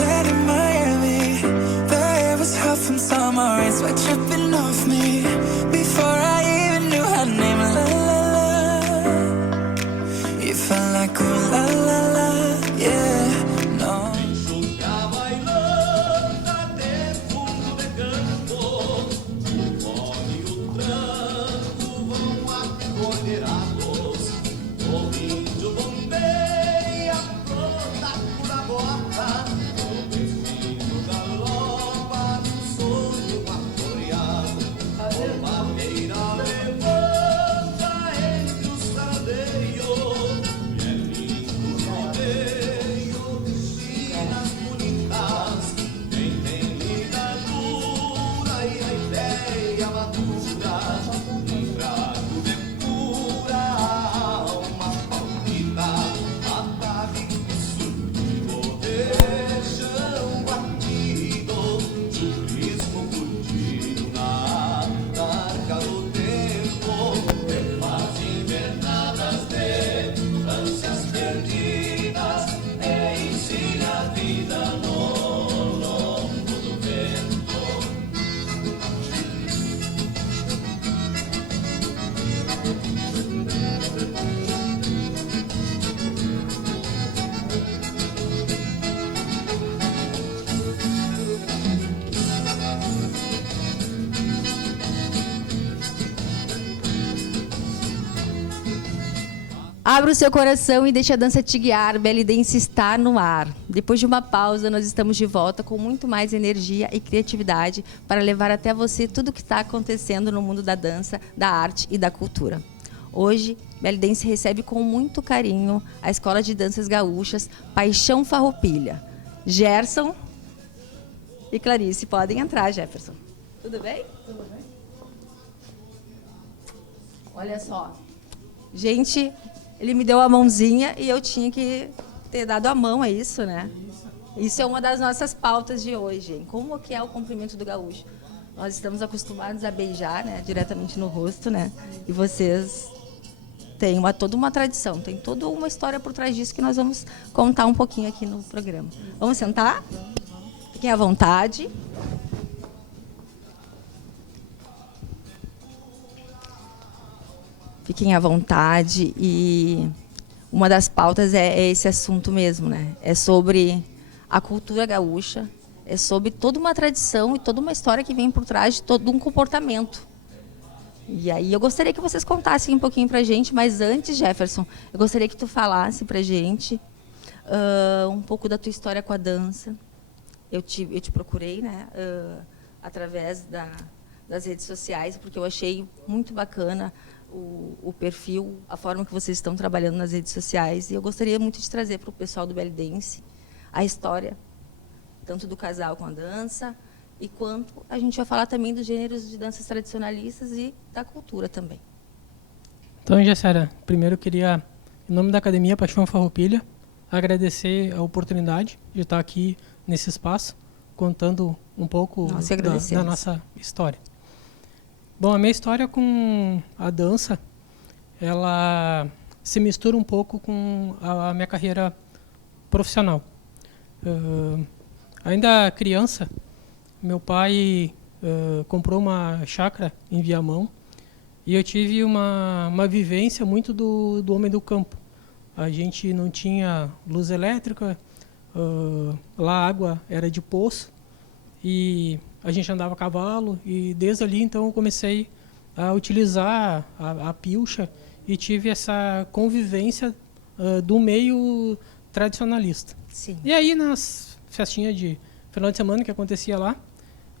Late in Miami, the air was hot from summer rain, sweat dripping off me. Before I even knew her name, la la la. You felt like ooh la la la, yeah, no. Abra o seu coração e deixe a dança te guiar. Belly Dance está no ar. Depois de uma pausa, nós estamos de volta com muito mais energia e criatividade para levar até você tudo o que está acontecendo no mundo da dança, da arte e da cultura. Hoje, Belly Dance recebe com muito carinho a Escola de Danças Gaúchas Paixão Farroupilha. Gerson e Clarice, podem entrar, Jefferson. Tudo bem? Tudo bem. Olha só. Gente, ele me deu a mãozinha e eu tinha que ter dado a mão, é isso, né? Isso é uma das nossas pautas de hoje, hein? Como que é o cumprimento do gaúcho? Nós estamos acostumados a beijar, né? Diretamente no rosto, né? E vocês têm toda uma tradição, tem toda uma história por trás disso que nós vamos contar um pouquinho aqui no programa. Vamos sentar? Fiquem à vontade. Fiquem à vontade e uma das pautas é esse assunto mesmo, né? É sobre a cultura gaúcha, é sobre toda uma tradição e toda uma história que vem por trás de todo um comportamento. E aí eu gostaria que vocês contassem um pouquinho pra gente, mas antes, Jefferson, eu gostaria que tu falasse pra gente um pouco da tua história com a dança. Eu te procurei, né? Através das redes sociais, porque eu achei muito bacana o perfil, a forma que vocês estão trabalhando nas redes sociais. E eu gostaria muito de trazer para o pessoal do Belly Dance a história, tanto do casal com a dança, e quanto a gente vai falar também dos gêneros de danças tradicionalistas e da cultura também. Então, Jessara, primeiro eu queria, em nome da Academia Paixão Farroupilha, agradecer a oportunidade de estar aqui nesse espaço, contando um pouco da nossa história. Bom, a minha história com a dança, ela se mistura um pouco com a minha carreira profissional. Ainda criança, meu pai comprou uma chácara em Viamão e eu tive uma vivência muito do homem do campo. A gente não tinha luz elétrica, lá a água era de poço e a gente andava a cavalo, e desde ali então eu comecei a utilizar a pilcha e tive essa convivência do meio tradicionalista. Sim. E aí nas festinhas de final de semana que acontecia lá,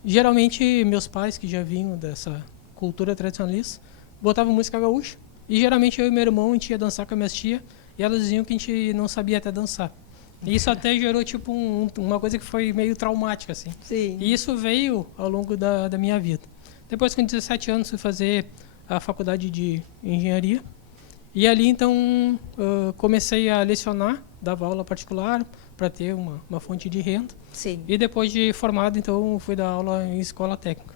geralmente meus pais, que já vinham dessa cultura tradicionalista, botavam música gaúcha, e geralmente eu e meu irmão a gente ia dançar com as minhas tias, e elas diziam que a gente não sabia até dançar. E isso até gerou tipo uma coisa que foi meio traumática, assim. Sim. E isso veio ao longo da minha vida. Depois, com 17 anos, fui fazer a faculdade de engenharia. E ali, então, comecei a lecionar, dava aula particular para ter uma fonte de renda. Sim. E depois de formado, então, fui dar aula em escola técnica.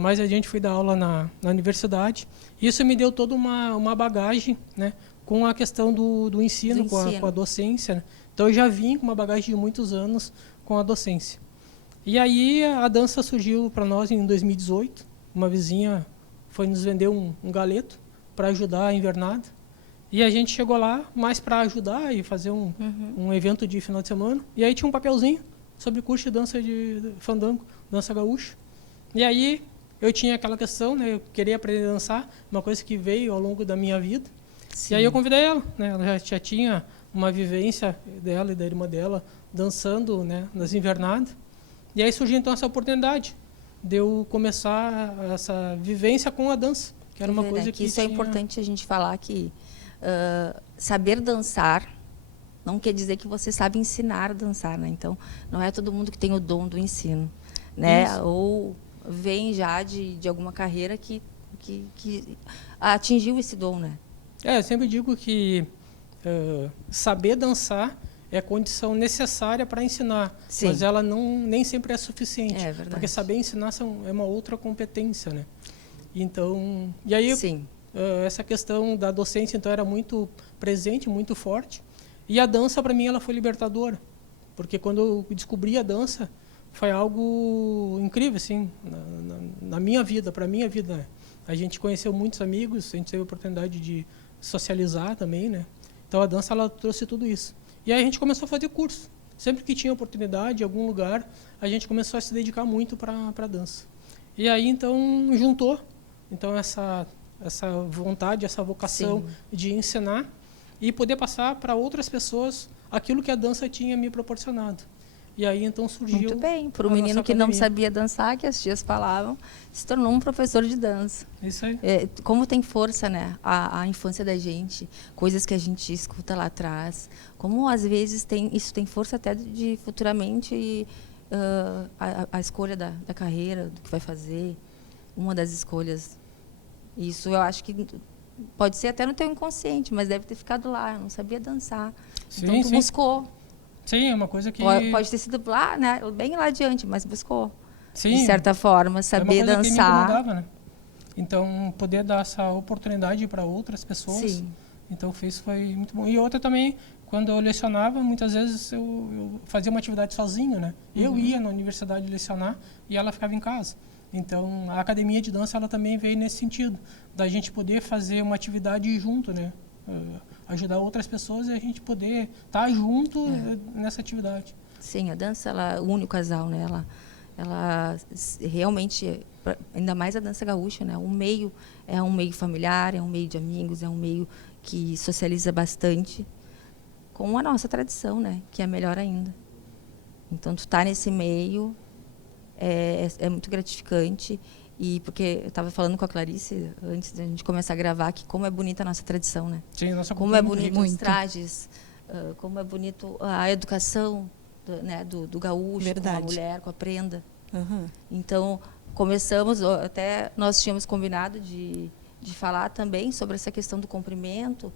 Mais adiante, fui dar aula na universidade. Isso me deu toda uma bagagem, né, com a questão do ensino, com a docência, né? Então eu já vim com uma bagagem de muitos anos com a docência. E aí a dança surgiu para nós em 2018. Uma vizinha foi nos vender um galeto para ajudar a invernada. E a gente chegou lá mais para ajudar e fazer um evento de final de semana. E aí tinha um papelzinho sobre curso de dança de fandango, dança gaúcha. E aí eu tinha aquela questão, né? Eu queria aprender a dançar, uma coisa que veio ao longo da minha vida. Sim. E aí eu convidei ela, né? Ela já tinha uma vivência dela e da irmã dela dançando, né, nas invernadas. E aí surgiu então essa oportunidade de eu começar essa vivência com a dança, que era uma coisa que isso é importante a gente falar que saber dançar não quer dizer que você sabe ensinar a dançar, né? Então, não é todo mundo que tem o dom do ensino, né? Isso. Ou vem já de alguma carreira que atingiu esse dom, né? Eu sempre digo que saber dançar é a condição necessária para ensinar, Sim. mas ela nem sempre é suficiente, É verdade. porque saber ensinar é uma outra competência, né? Então, e aí Sim. essa questão da docência então era muito presente, muito forte, e a dança para mim ela foi libertadora, porque quando eu descobri a dança foi algo incrível assim na minha vida, para minha vida, né? A gente conheceu muitos amigos, a gente teve a oportunidade de socializar também, né? Então a dança ela trouxe tudo isso. E aí a gente começou a fazer curso. Sempre que tinha oportunidade em algum lugar, a gente começou a se dedicar muito para a dança. E aí então juntou então essa vontade, essa vocação Sim. de ensinar e poder passar para outras pessoas aquilo que a dança tinha me proporcionado. E aí então surgiu. Muito bem. Para o a menino nossa que não academia. sabia dançar, que as tias falavam, se tornou um professor de dança. Isso aí. Como tem força, né? A infância da gente, coisas que a gente escuta lá atrás. Como às vezes isso tem força até de futuramente a escolha da carreira, do que vai fazer, uma das escolhas. Isso eu acho que pode ser até no teu inconsciente, mas deve ter ficado lá. Eu não sabia dançar. Sim, Então tu sim. buscou. Sim, é uma coisa que Pode ter sido lá, né? Bem lá adiante, mas buscou. sim, De certa forma, é saber uma coisa que me dançar. incomodava, né? Então, poder dar essa oportunidade para outras pessoas, Sim. então isso foi muito bom. E outra também, quando eu lecionava, muitas vezes eu fazia uma atividade sozinho, né? Eu ia na universidade lecionar e ela ficava em casa. Então, a academia de dança ela também veio nesse sentido, da gente poder fazer uma atividade junto, né? Ajudar outras pessoas e a gente poder estar junto nessa atividade. Sim, a dança ela une o casal, né? Ela realmente, ainda mais a dança gaúcha, né? É um meio familiar, é um meio de amigos, é um meio que socializa bastante com a nossa tradição, né? Que é melhor ainda. Então, tu tá nesse meio é muito gratificante. E porque eu estava falando com a Clarice antes da gente começar a gravar que como é bonita a nossa tradição, né? Sim, nossa Como é cultura bonito muito os rica. trajes, como é bonito a educação do gaúcho, Verdade. com a mulher, com a prenda. Uhum. Então, começamos, até nós tínhamos combinado de falar também sobre essa questão do comprimento,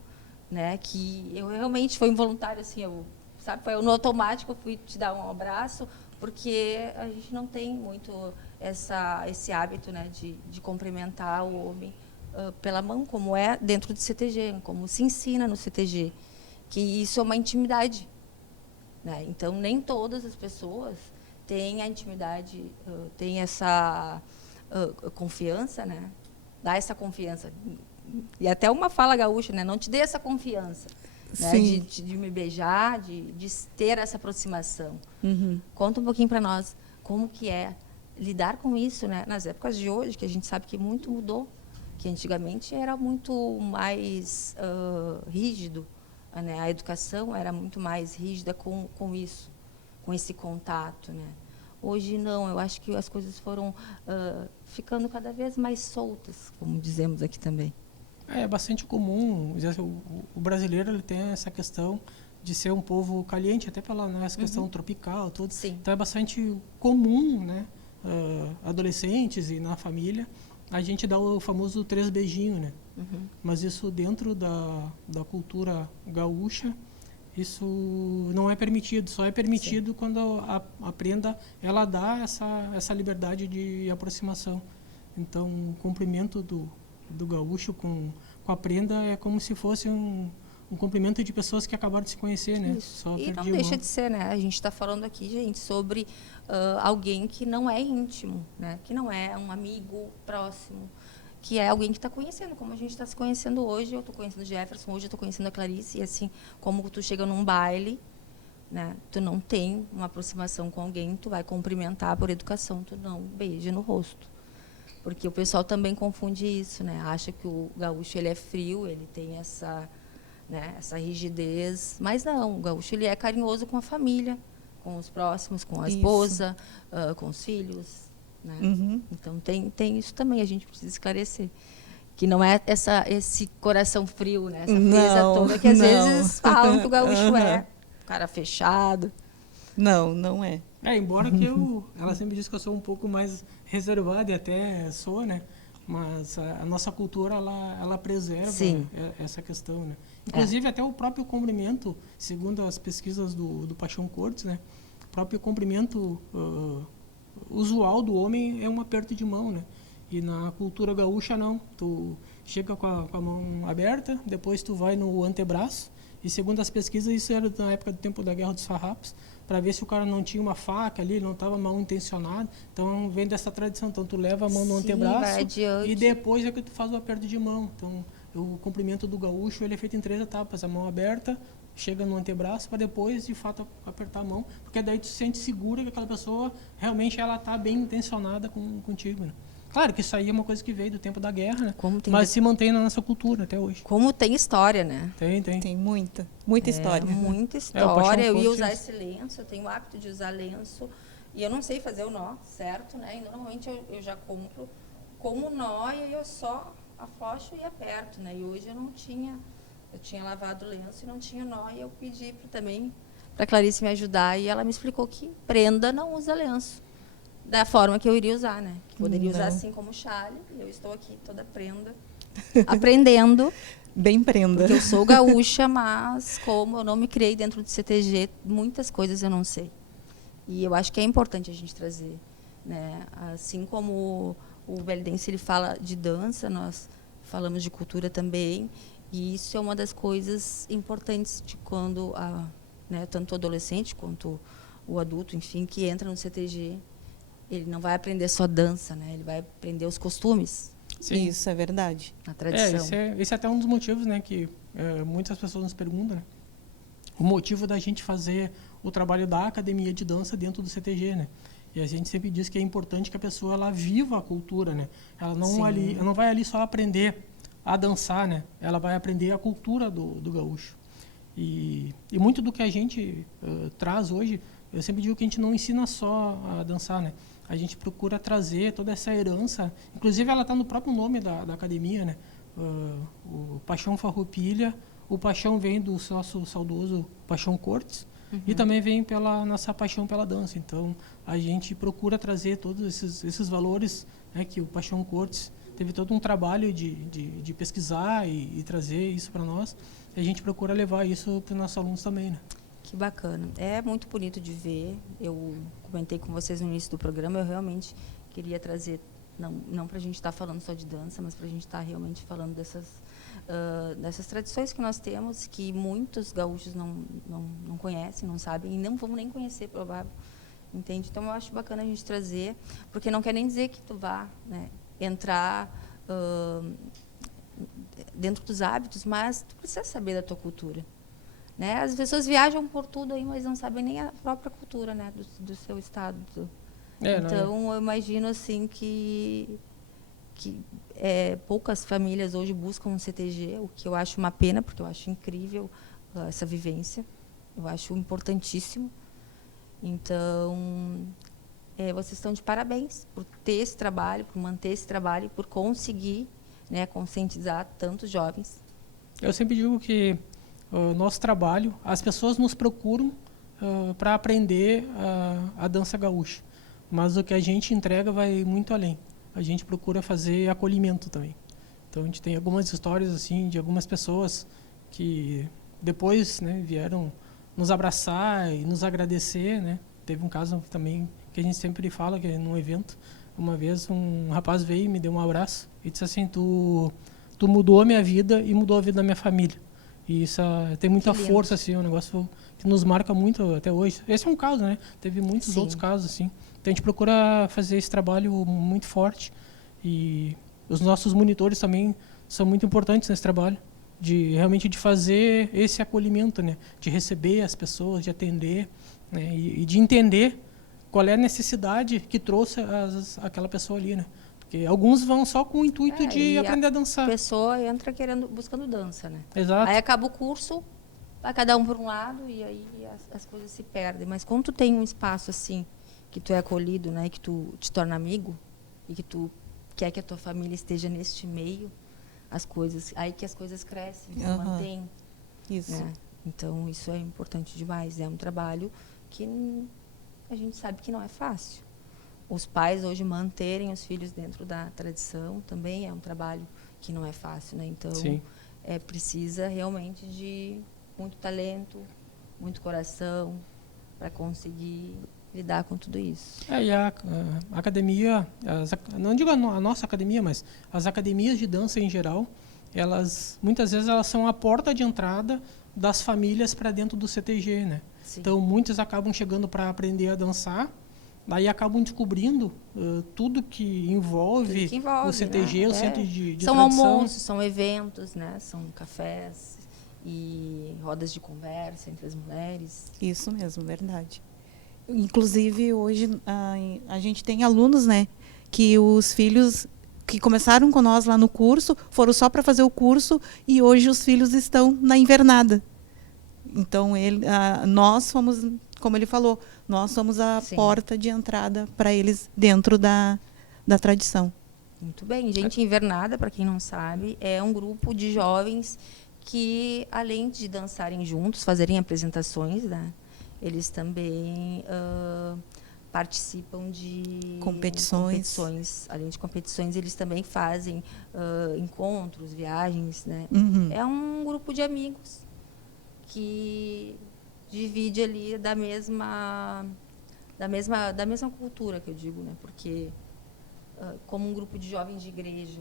né? Que eu realmente foi involuntário, assim, foi no automático, eu fui te dar um abraço, porque a gente não tem muito esse hábito, né, de cumprimentar o homem pela mão, como é dentro do CTG, como se ensina no CTG, que isso é uma intimidade, né? Então, nem todas as pessoas têm a intimidade, têm essa confiança, né? Dá essa confiança. E até uma fala gaúcha, né? Não te dê essa confiança, né? De me beijar, de ter essa aproximação. Uhum. Conta um pouquinho para nós como que é lidar com isso, né? Nas épocas de hoje, que a gente sabe que muito mudou, que antigamente era muito mais rígido, né? A educação era muito mais rígida com isso, com esse contato, né? Hoje não, eu acho que as coisas foram ficando cada vez mais soltas, como dizemos aqui também. É bastante comum, o brasileiro ele tem essa questão de ser um povo caliente, até pela essa questão tropical, tudo. Sim. Então é bastante comum, né? Adolescentes e na família, a gente dá o famoso 3 beijinhos, né? Uhum. Mas isso dentro da cultura gaúcha, isso não é permitido, só é permitido quando a prenda ela dá essa liberdade de aproximação. Então, o cumprimento do gaúcho com com a prenda é como se fosse um cumprimento de pessoas que acabaram de se conhecer, né? Isso. Só E não perdi a deixa mão. de ser, né? A gente está falando aqui, gente, sobre alguém que não é íntimo, né? Que não é um amigo próximo, que é alguém que está conhecendo, como a gente está se conhecendo hoje. Eu estou conhecendo o Jefferson, hoje eu estou conhecendo a Clarice, e assim, como tu chega num baile, né? Tu não tem uma aproximação com alguém, tu vai cumprimentar por educação, tu não beija no rosto. Porque o pessoal também confunde isso, né? Acha que o gaúcho ele é frio, ele tem essa, né, essa rigidez, mas não, o gaúcho ele é carinhoso com a família, com os próximos, com a esposa, com os filhos, né? Então tem isso também, a gente precisa esclarecer, que não é esse coração frio, né? Essa frieza toda que às vezes falam que o gaúcho é cara fechado. Não é. Embora que ela sempre diz que eu sou um pouco mais reservado, e até sou, né? Mas a nossa cultura, ela preserva essa questão, né? Inclusive, até o próprio cumprimento, segundo as pesquisas do Paixão Cortes, né? O próprio cumprimento usual do homem é um aperto de mão, né? E na cultura gaúcha, não. Tu chega com a mão aberta, depois tu vai no antebraço, e segundo as pesquisas, isso era na época do tempo da Guerra dos Farrapos, para ver se o cara não tinha uma faca ali, não estava mal intencionado. Então, vem dessa tradição. Então, tu leva a mão no antebraço e depois é que tu faz o aperto de mão. Então, o cumprimento do gaúcho ele é feito em 3 etapas. A mão aberta, chega no antebraço, para depois, de fato, apertar a mão. Porque daí tu se sente segura que aquela pessoa, realmente, ela está bem intencionada contigo, né? Claro que isso aí é uma coisa que veio do tempo da guerra, né? Mas se mantém na nossa cultura até hoje. Como tem história, né? Tem muita história. Muita história. Eu ia usar esse lenço, eu tenho o hábito de usar lenço, e eu não sei fazer o nó certo, né? E normalmente eu já compro como nó, e aí eu só aflocho e aperto, né? E hoje eu tinha lavado o lenço e não tinha nó, e eu pedi também para a Clarice me ajudar, e ela me explicou que prenda não usa lenço da forma que eu iria usar, né? Que poderia usar assim como chale, e eu estou aqui toda prenda, aprendendo. Bem prenda. Porque eu sou gaúcha, mas como eu não me criei dentro do CTG, muitas coisas eu não sei. E eu acho que é importante a gente trazer, né? Assim como o Belidense ele fala de dança, nós falamos de cultura também, e isso é uma das coisas importantes de quando né, tanto o adolescente quanto o adulto, enfim, que entra no CTG, ele não vai aprender só dança, né? Ele vai aprender os costumes. Sim. Isso é verdade. A tradição. Esse é até um dos motivos, né, que muitas pessoas nos perguntam, né? O motivo da gente fazer o trabalho da academia de dança dentro do CTG, né? E a gente sempre diz que é importante que a pessoa ela viva a cultura, né? Ela não vai ali só aprender a dançar, né? Ela vai aprender a cultura do gaúcho. E muito do que a gente traz hoje, eu sempre digo que a gente não ensina só a dançar, né? A gente procura trazer toda essa herança, inclusive ela está no próprio nome da academia, né? O Paixão Farroupilha, o Paixão vem do nosso saudoso Paixão Cortes, e também vem pela nossa paixão pela dança. Então, a gente procura trazer todos esses valores, né, que o Paixão Cortes teve todo um trabalho de pesquisar e trazer isso para nós, e a gente procura levar isso para os nossos alunos também, né? Que bacana. É muito bonito de ver. Eu comentei com vocês no início do programa, eu realmente queria trazer, não para a gente estar falando só de dança, mas para a gente estar realmente falando dessas tradições que nós temos, que muitos gaúchos não conhecem, não sabem, e não vão nem conhecer, provável. Entende? Então, eu acho bacana a gente trazer, porque não quer nem dizer que tu vá, né, entrar dentro dos hábitos, mas tu precisa saber da tua cultura. Né? As pessoas viajam por tudo aí, mas não sabem nem a própria cultura, né, do seu estado. Então, eu imagino assim que poucas famílias hoje buscam um CTG, o que eu acho uma pena, porque eu acho incrível essa vivência. Eu acho importantíssimo. Então, vocês estão de parabéns por ter esse trabalho, por manter esse trabalho, por conseguir, né, conscientizar tantos jovens. Eu sempre digo que o nosso trabalho, as pessoas nos procuram para aprender a dança gaúcha, mas o que a gente entrega vai muito além. A gente procura fazer acolhimento também. Então, a gente tem algumas histórias assim de algumas pessoas que depois, né, vieram nos abraçar e nos agradecer, né? Teve um caso também que a gente sempre fala, que é num evento, uma vez um rapaz veio e me deu um abraço e disse assim, tu tu mudou a minha vida e mudou a vida da minha família. E isso tem muita Que lindo. força, assim, é um negócio que nos marca muito até hoje. Esse é um caso, né? Teve muitos Sim. outros casos, assim. Então a gente procura fazer esse trabalho muito forte. E os nossos monitores também são muito importantes nesse trabalho, de realmente de fazer esse acolhimento, né? De receber as pessoas, de atender, né? E de entender qual é a necessidade que trouxe aquela pessoa ali, né? Porque alguns vão só com o intuito de e aprender a a dançar. pessoa entra buscando dança, né? Exato. Aí acaba o curso, vai cada um por um lado e aí as coisas se perdem. Mas quando tu tem um espaço assim, que tu é acolhido, né, que tu te torna amigo e que tu quer que a tua família esteja neste meio, aí que as coisas crescem, se Aham. mantêm. Isso. Né? Então isso é importante demais. É um trabalho que a gente sabe que não é fácil. Os pais hoje manterem os filhos dentro da tradição também é um trabalho que não é fácil, né? Então Sim. precisa realmente de muito talento, muito coração para conseguir lidar com tudo isso. E a academia, não digo a nossa academia, mas as academias de dança em geral, muitas vezes elas são a porta de entrada das famílias para dentro do CTG, né? Sim. Então muitos acabam chegando para aprender a dançar, daí acabam descobrindo tudo que envolve, o CTG, né? o centro de são tradição. almoços, são eventos, né? São cafés e rodas de conversa entre as mulheres. Isso mesmo, verdade. Inclusive, hoje a gente tem alunos, né, que os filhos que começaram com nós lá no curso foram só para fazer o curso e hoje os filhos estão na invernada. Então, nós somos, como ele falou, nós somos a Sim. porta de entrada para eles dentro da tradição. Muito bem. Gente Invernada, para quem não sabe, é um grupo de jovens que, além de dançarem juntos, fazerem apresentações, né, eles também participam de Competições. Além de competições, eles também fazem encontros, viagens, né? Uhum. É um grupo de amigos que divide ali da mesma cultura, que eu digo, né? Porque como um grupo de jovens de igreja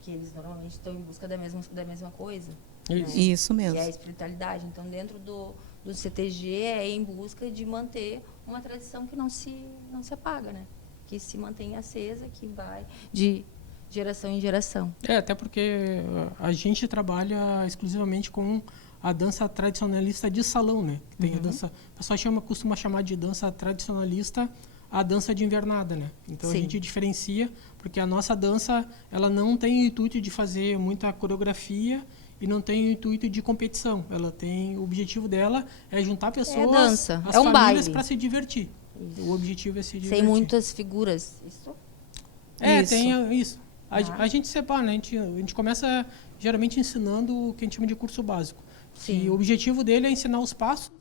que eles normalmente estão em busca da mesma coisa, Isso. né? Isso mesmo. Que é a espiritualidade. Então, dentro do CTG é em busca de manter uma tradição que não se apaga, né? Que se mantém acesa, que vai de geração em geração. Até porque a gente trabalha exclusivamente com a dança tradicionalista de salão, né? Tem a dança, o pessoal costuma chamar de dança tradicionalista a dança de invernada, né? Então Sim. a gente diferencia, porque a nossa dança, ela não tem o intuito de fazer muita coreografia e não tem o intuito de competição. O objetivo dela é juntar pessoas, dança, as é um famílias baile. para se divertir. O objetivo é se divertir. Sem muitas figuras. Isso? Isso. Tem isso. Ah. A gente separa, né? A gente começa geralmente ensinando o que a gente chama de curso básico. Sim. E o objetivo dele é ensinar os passos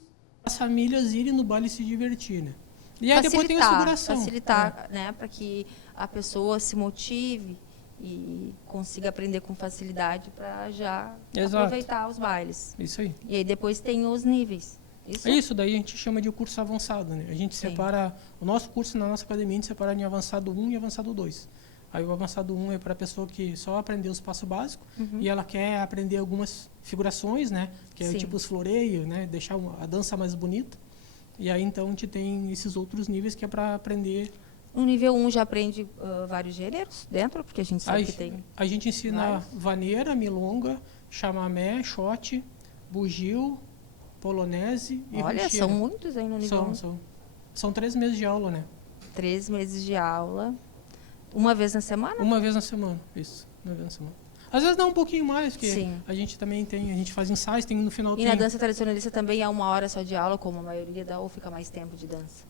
as famílias irem no baile e se divertir, né? E aí depois tem a figuração. Facilitar, né, para que a pessoa se motive e consiga aprender com facilidade para já Exato. aproveitar os bailes. Isso aí. E aí depois tem os níveis. Isso? Isso daí a gente chama de curso avançado, né? A gente Sim. separa o nosso curso na nossa academia, a gente separa em avançado 1 e avançado 2. Aí o avançado 1 é para a pessoa que só aprendeu os passos básicos e ela quer aprender algumas figurações, né? Que é Sim. tipo os floreios, né? Deixar a dança mais bonita. E aí então a gente tem esses outros níveis que é para aprender. No nível 1 já aprende vários gêneros dentro, porque a gente sabe que tem. A gente ensina vaneira, milonga, chamamé, shot, bugio, polonese e Olha, rancheira. são muitos aí no nível 1. São 3 meses de aula, né? 3 meses de aula. Uma vez na semana? Uma vez na semana, isso. Uma vez na semana. Às vezes dá um pouquinho mais, porque Sim. a gente também tem, a gente faz ensaios, tem no final E tem. na dança tradicionalista também é 1 hora só de aula, como a maioria dá, ou fica mais tempo de dança?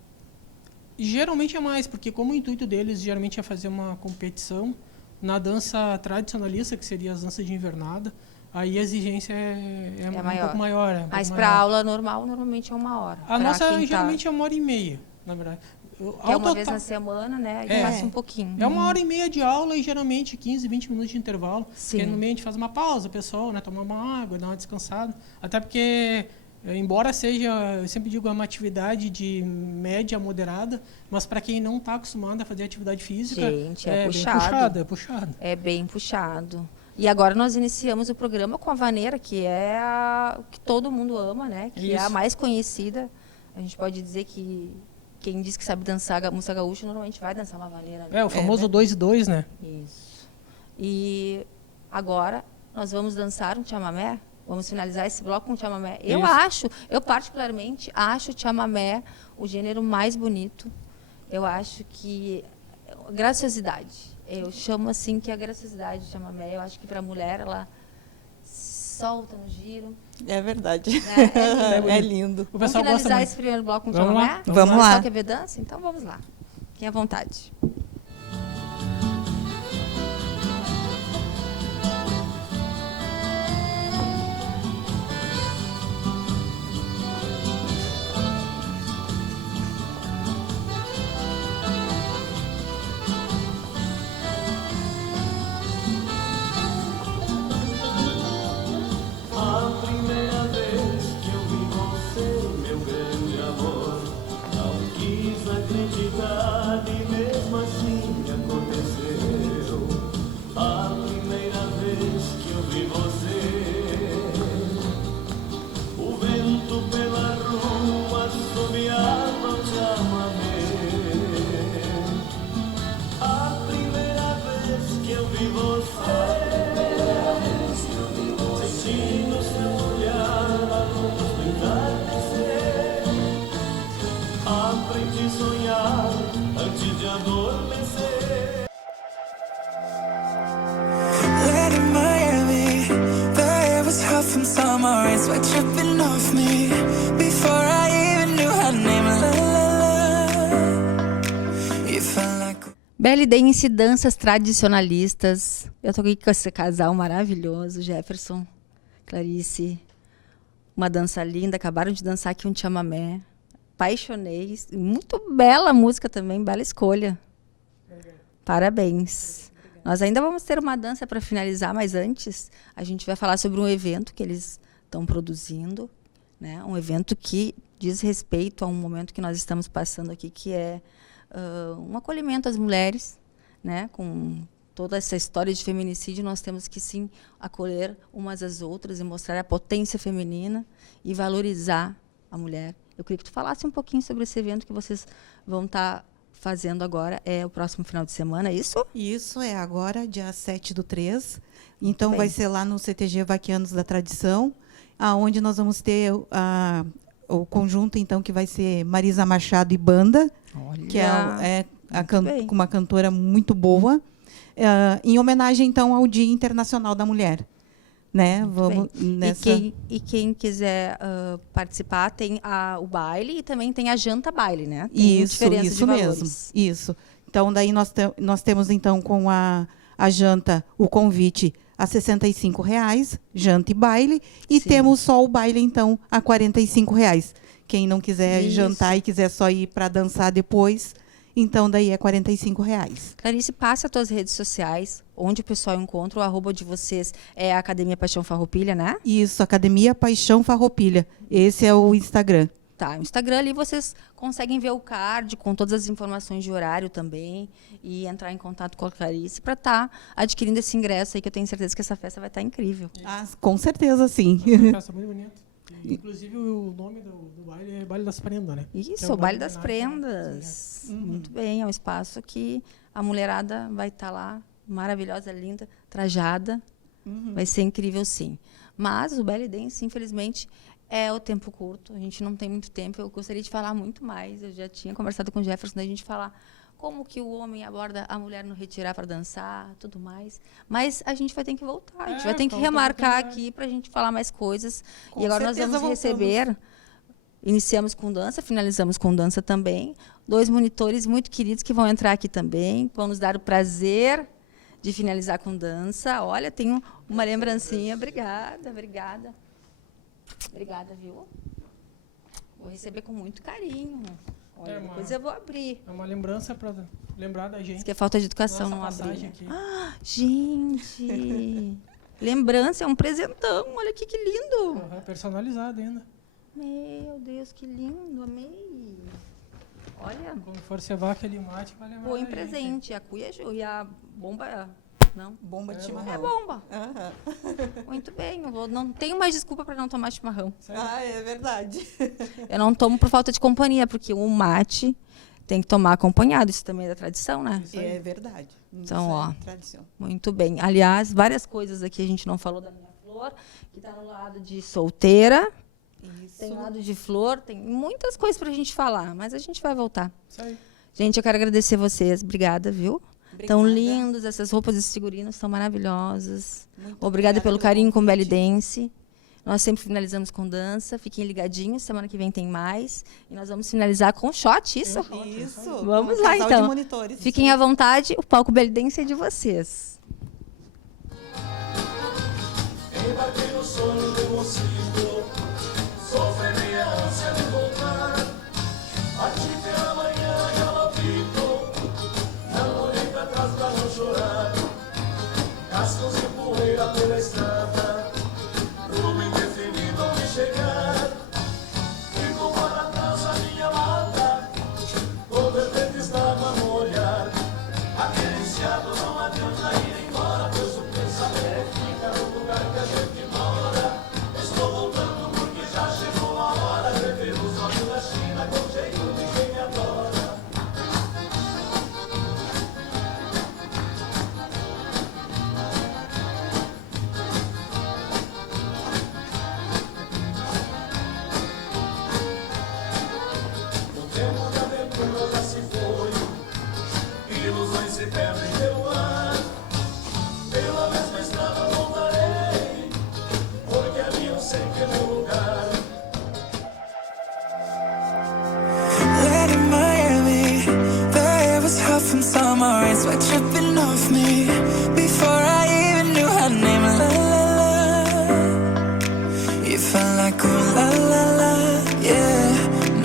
Geralmente é mais, porque como o intuito deles geralmente é fazer uma competição, na dança tradicionalista, que seria as danças de invernada, aí a exigência é um pouco maior. Mas para aula normal, normalmente é 1 hora. A nossa geralmente é 1h30, na verdade. Que é uma vez na semana, né? Aí passa um pouquinho. É 1h30 de aula e geralmente 15, 20 minutos de intervalo. Sim. Porque no meio a gente faz uma pausa, pessoal, né? Tomar uma água, dar uma descansada. Até porque, embora seja, eu sempre digo, é uma atividade de média moderada, mas para quem não está acostumado a fazer atividade física, Gente, é puxado. bem puxado. É bem puxado. E agora nós iniciamos o programa com a vaneira, que é a que todo mundo ama, né? Que é a Isso. mais conhecida. A gente pode dizer que quem diz que sabe dançar música gaúcha normalmente vai dançar uma vaneira, né? É, o famoso 2 e 2, né? Isso. E agora nós vamos dançar um chamamé. Vamos finalizar esse bloco com um chamamé. Eu particularmente acho o chamamé o gênero mais bonito. Eu acho que graciosidade. Eu chamo assim que a graciosidade de chamamé. Eu acho que para a mulher ela solta no giro. É verdade. Né? É lindo. O Vamos pessoal gosta finalizar muito. esse primeiro bloco com Vamos chamamé? lá, vamos O lá. pessoal quer ver dança? Então vamos lá. Fiquem à vontade. A primeira vez que eu vi você, meu grande amor, não quis acreditar e mesmo assim aconteceu. A primeira vez que eu vi você, o vento pela rua assobiava o chamamé. A primeira vez que eu vi você, sentindo seu olhar a luz do entardecer, aprendi a sonhar antes de adormecer. Late in Miami, the air was hot from summer rain, sweat dripping off me. Before I even knew her name, la la la. You felt like Belly Dance, danças tradicionalistas. Eu tô aqui com esse casal maravilhoso, Jefferson, Clarice. Uma dança linda, acabaram de dançar aqui um chamamé. Apaixonei. Muito bela música também, bela escolha. Parabéns. Nós ainda vamos ter uma dança para finalizar, mas antes a gente vai falar sobre um evento que eles estão produzindo, né? Um evento que diz respeito a um momento que nós estamos passando aqui, que é um acolhimento às mulheres, né? Com toda essa história de feminicídio, nós temos que sim acolher umas às outras e mostrar a potência feminina e valorizar a mulher. Eu queria que tu falasse um pouquinho sobre esse evento que vocês vão estar fazendo agora. É o próximo final de semana, é isso? Isso é agora, dia 7/3. Então, bem. vai ser lá no CTG Vaquianos da Tradição, aonde nós vamos ter o conjunto, então, que vai ser Marisa Machado e Banda, que bem. uma cantora muito boa, em homenagem, então, ao Dia Internacional da Mulher. Né? Vamos nessa... E quem quiser participar, tem o baile e também tem a janta baile, né? Tem diferença isso de mesmo. valores. Isso. Então, daí nós temos, então, com a janta, o convite a R$ 65,00, janta e baile, e Sim. temos só o baile, então, a R$ 45,00. Quem não quiser Isso. jantar e quiser só ir para dançar depois, então daí é R$ 45,00. Clarice, passa as tuas redes sociais, onde o pessoal encontra, o arroba de vocês é a Academia Paixão Farroupilha, né? Isso, Academia Paixão Farroupilha. Esse é o Instagram. Tá, no Instagram ali vocês conseguem ver o card com todas as informações de horário também e entrar em contato com a Clarice para estar adquirindo esse ingresso aí, que eu tenho certeza que essa festa vai estar incrível. Ah, com certeza, sim. Uma festa muito bonita. Inclusive, o nome do baile é Baile das Prendas, né? Isso, É o Baile das homenagem, né? Prendas. Muito bem, é um espaço que a mulherada vai estar lá, maravilhosa, linda, trajada. Vai ser incrível, sim. Mas o Belly Dance, infelizmente, é o tempo curto. A gente não tem muito tempo. Eu gostaria de falar muito mais. Eu já tinha conversado com o Jefferson, da gente falar como que o homem aborda a mulher no retirar para dançar, tudo mais. Mas a gente vai ter que voltar. A gente vai ter que remarcar aqui para a gente falar mais coisas. Com E agora nós certeza vamos voltamos. receber... Iniciamos com dança, finalizamos com dança também. 2 monitores muito queridos que vão entrar aqui também, vão nos dar o prazer de finalizar com dança. Olha, tenho uma lembrancinha. Obrigada, obrigada. Obrigada, viu? Vou receber com muito carinho. Olha, depois eu vou abrir. É uma lembrança para lembrar da gente. Isso que é falta de educação, Nossa não abrir. passagem Né? aqui. Gente, lembrança é um presentão. Olha aqui que lindo. Personalizado ainda. Meu Deus, que lindo, amei. Olha, Quando for cevar aquele mate, vai lembrar. põe da gente. presente. A cuia e a bomba Não? Bomba de chimarrão. É bomba. Aham. Muito bem. Não tenho mais desculpa para não tomar chimarrão. Ah, é verdade. Eu não tomo por falta de companhia, porque o mate tem que tomar acompanhado. Isso também é da tradição, né? É verdade. Então, Isso ó. é tradição. Muito bem. Aliás, várias coisas aqui a gente não falou da minha flor, que está no lado de solteira. Isso. Tem lado de flor, tem muitas coisas para a gente falar, mas a gente vai voltar. Isso aí. Gente, eu quero agradecer vocês. Obrigada, viu? Tão Obrigada. lindos, essas roupas, esses figurinos são maravilhosos. Muito Obrigada pelo carinho com o convite. Belly Dance. Nós sempre finalizamos com dança. Fiquem ligadinhos, semana que vem tem mais. E nós vamos finalizar com shot, isso? Isso. Vamos com lá, casal então. De monitores. Fiquem à vontade, o palco Belly Dance é de vocês. Embarquei no sonho do mocinho, sofrendo a ânsia de voltar. Parti pela manhã, galopito, não olhei pra trás pra não chorar. Cascos e poeira pela estrada, rumo indefinido onde chegar. Fico para trás a minha mata, com vertentes d'água no olhar. Acariciado não adianta ir embora, pois o pensamento fica no lugar que a gente mora. Estou voltando porque já chegou a hora de ver os olhos da China com jeito de quem me adora. O tempo de aventura já se foi, ilusões se perdem pelo ar. Pela mesma estrada voltarei, porque ali eu sei que é meu lugar. Land in Miami, the air was hot from summer rain, sweat dripping